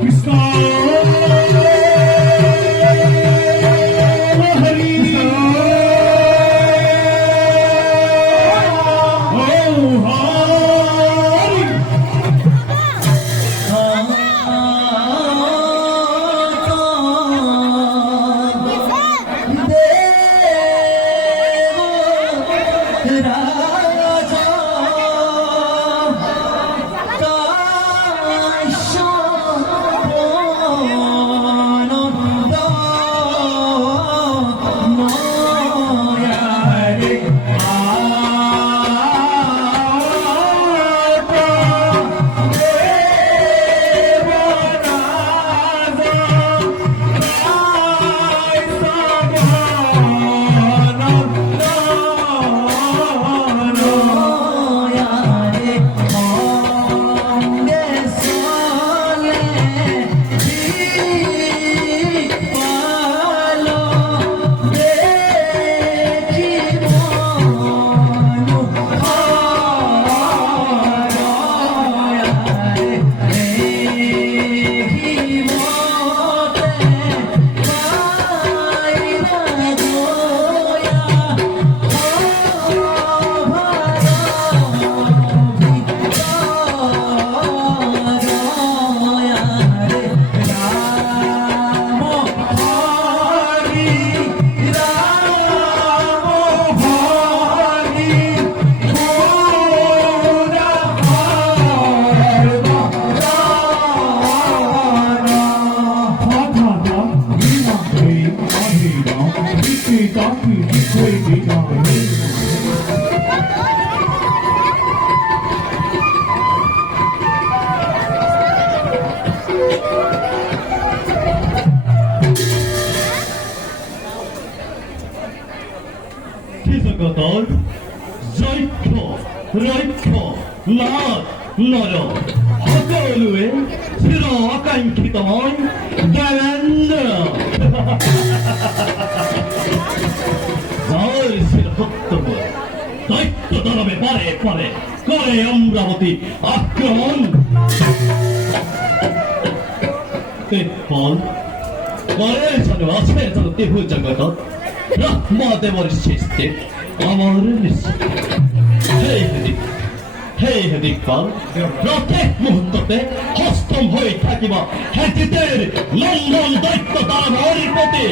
কৃষ্ণ হরি কৃতজ্ঞতার যক্ষ রক্ষ নাথ নর সকলোৱে চিৰ আকাংক্ষিত মই দেৱেন্দ্ৰ জয় শ্রী সত্যম দৈত্য দানবে পরে পরে করে অমরাবতী আক্রমণ ফল পরের জন্য আছে যেন দেহ জগত ব্রহ্মদেবর সৃষ্টি আমার নিশ্চিত হে দিকপাল প্রত্যেক মুহূর্ততে হস্তম হয়ে থাকিব হেতিদের নন্দন দৈত্য দানবের প্রতি